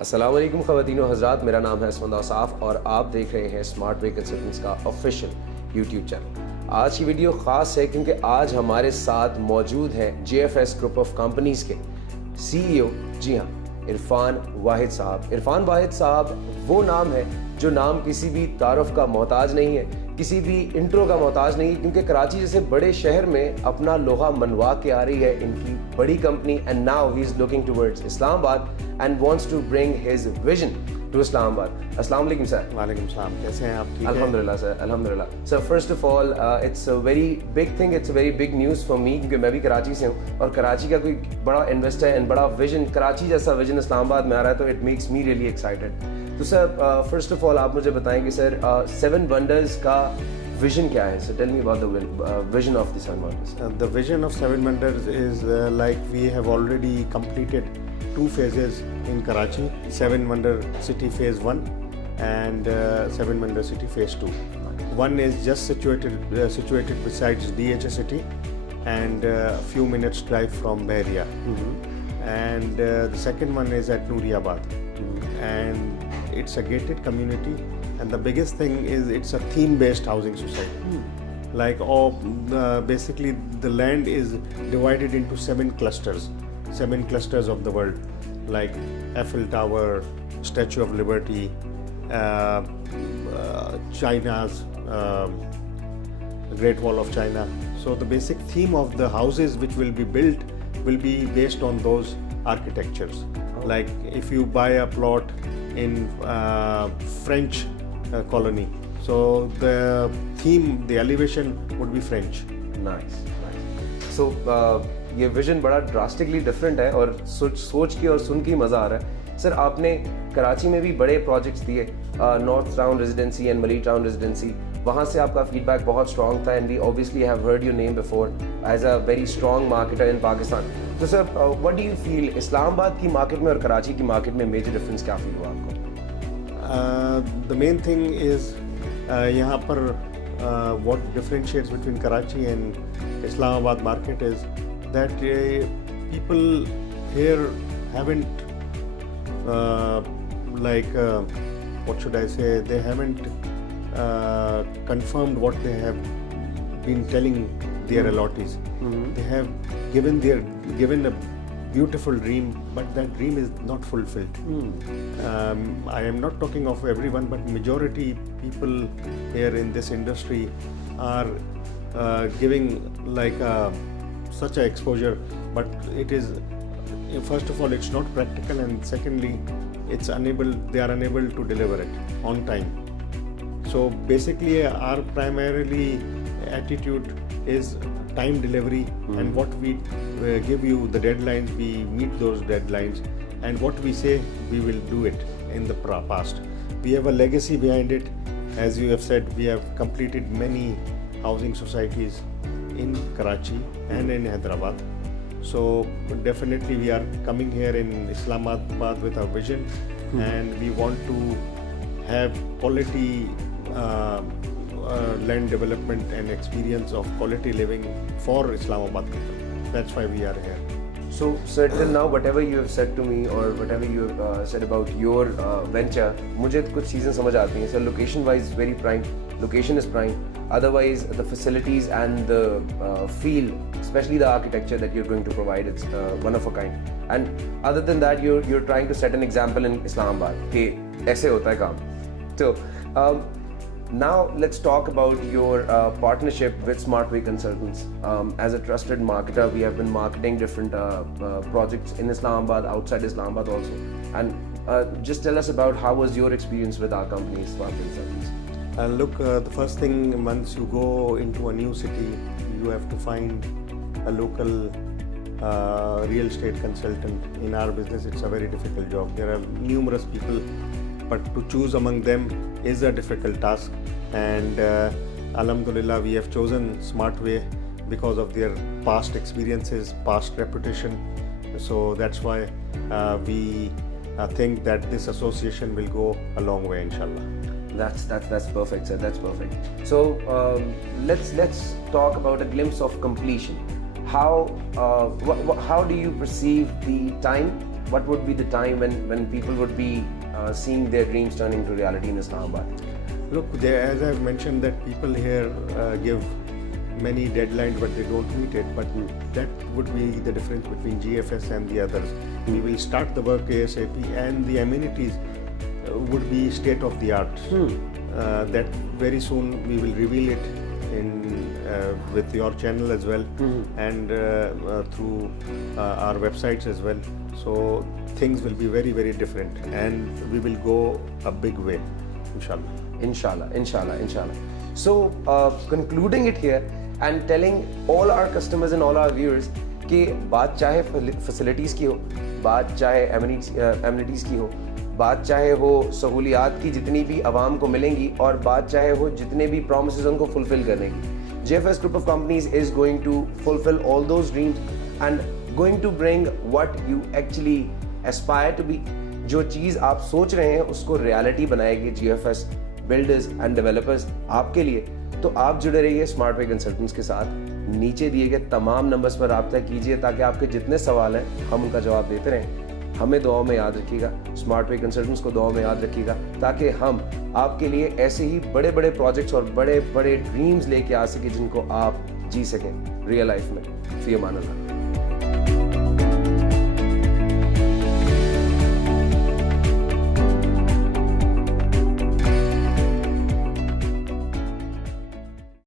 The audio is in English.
السلام علیکم خواتین و حضرات، میرا نام ہے اسمند اوصاف اور آپ دیکھ رہے ہیں اسمارٹ وے کنسلٹنٹس کا آفیشیل یوٹیوب چینل۔ آج کی ویڈیو خاص ہے کیونکہ آج ہمارے ساتھ موجود ہیں J F S group of companies کے سی ای او، جی ہاں، عرفان واحد صاحب۔ عرفان واحد صاحب وہ نام ہے جو نام کسی بھی تعارف کا محتاج نہیں ہے، کسی بھی انٹرو کا محتاج نہیں، کیونکہ کراچی جیسے بڑے شہر میں اپنا لوہا منوا کے آ رہی ہے ان کی بڑی کمپنی، and now he is looking towards Islamabad and wants to bring his vision to Islamabad. السلام علیکم سر۔ وعلیکم السلام، کیسے ہیں آپ؟ ٹھیک ہیں؟ الحمدللہ سر، الحمدللہ sir. First of all it's a very big thing, it's a very big news for me, کیونکہ میں بھی کراچی سے ہوں اور کراچی کا کوئی بڑا انویسٹر اینڈ بڑا ویژن، کراچی جیسا ویژن اسلام آباد میں آ رہا ہے، تو it makes me really excited. تو سر فرسٹ آف آل آپ مجھے بتائیں کہ سر سیون ونڈرز کا vision kya hai? So tell me about the vision of the Seven Wonders. The vision of Seven Wonders is like we have already completed 2 phases in Karachi, Seven Wonder City Phase 1 and Seven Wonder City Phase 2. One is just situated besides DHA City and a few minutes drive from Bahria. And the second one is at Nooriabad. And it's a gated community. And the biggest thing is it's a theme-based housing society. Like basically the land is divided into 7 clusters of the world, like Eiffel Tower, Statue of Liberty, China's Great Wall of China. So the basic theme of the houses which will be built will be based on those architectures. Like if you buy a plot in French colony, so the theme, the elevation would be French. Nice. So یہ vision بڑا drastically different ہے اور سوچ کے اور سن کے مزہ آ رہا ہے۔ سر آپ نے کراچی میں بھی بڑے پروجیکٹس دیے، نارتھ ٹاؤن ریزیڈنسی اینڈ ملی ٹاؤن ریزیڈنسی، وہاں سے آپ کا فیڈ بیک بہت اسٹرانگ تھا، and we obviously have heard your name before as a very strong marketer in Pakistan. تو sir what do you feel Islamabad کی مارکیٹ میں اور کراچی کی مارکیٹ میں میجر ڈفرینس کیا فیل ہوا آپ کو؟ The main thing is یہاں پر what differentiates between Karachi and Islamabad market is that people here haven't what should I say, they haven't confirmed what they have been telling their allottees. They have given a beautiful dream, but that dream is not fulfilled. I am not talking of everyone, but majority people here in this industry are giving like such a exposure, but it is, first of all, it's not practical, and secondly, they are unable to deliver it on time. So basically our primarily attitude is time delivery, and what we give you the deadlines, we meet those deadlines, and what we say we will do it. In the past we have a legacy behind it. As you have said, we have completed many housing societies in Karachi and in Hyderabad. So definitely we are coming here in Islamabad with a vision, and we want to have quality land development and experience of quality living for Islamabad people. That's why we are here. So sir, till now whatever you have said to me or whatever you have said about your venture, مجھے کچھ چیزیں سمجھ آتی ہیں سر۔ location wise very prime, location is prime, otherwise the facilities and the feel, especially the architecture that you're going to provide, it's one of a kind, and other than that you're trying to set an example in Islamabad کہ ایسے ہوتا ہے کام۔ تو now let's talk about your partnership with Smart Way Consultants. As a trusted marketer, we have been marketing different projects in Islamabad, outside Islamabad also. And just tell us about how was your experience with our company, Smart Way Consultants. Look, the first thing, once you go into a new city, you have to find a local real estate consultant. In our business, it's a very difficult job. There are numerous people, but to choose among them is a difficult task, and alhamdulillah we have chosen Smart Way because of their past experiences, past reputation. So that's why we think that this association will go a long way, inshallah. That's perfect, sir. That's perfect. So let's talk about a glimpse of completion. How do you perceive the time what would be the time when people would be seeing their dreams turning to reality in Islamabad? Look, as I've mentioned, that people here give many deadlines, but they don't meet it. But that would be the difference between GFS and the others. We will start the work ASAP, and the amenities would be state of the art. That very soon we will reveal it with your channel as well, and through our websites as well. So things will be very, very different, and we will go a big way, inshallah. Inshallah. So concluding it here and telling all our customers and all our viewers کہ بات چاہے facilities کی ہو, بات چاہے ایمنیٹیز کی ہو, بات چاہے ہو سہولیات کی جتنی بھی عوام کو ملیں گی, اور بات چاہے ہو جتنے بھی پرومسز ان کو فلفل کرنے کی, JFS Group of Companies is going to fulfill all those dreams and going to bring what you actually aspire to be. جو چیز آپ سوچ رہے ہیں اس کو ریالٹی بنائے گی JFS بلڈرز اینڈ ڈیولپرز آپ کے لیے. تو آپ جڑے رہیے اسمارٹ وے کنسلٹنٹس کے ساتھ. نیچے دیے گئے تمام نمبرز پر رابطہ کیجیے تاکہ آپ کے جتنے سوال ہیں ہم ان کا جواب دیتے رہیں. ہمیں دعاؤں میں یاد رکھیے گا, اسمارٹ وے کنسلٹنٹس کو دعاؤں میں یاد رکھیے گا, تاکہ ہم آپ کے لیے ایسے ہی بڑے بڑے پروجیکٹس اور بڑے بڑے ڈریمز لے کے آ سکیں جن کو آپ جی سکیں ریئل لائف میں. فی امان اللہ.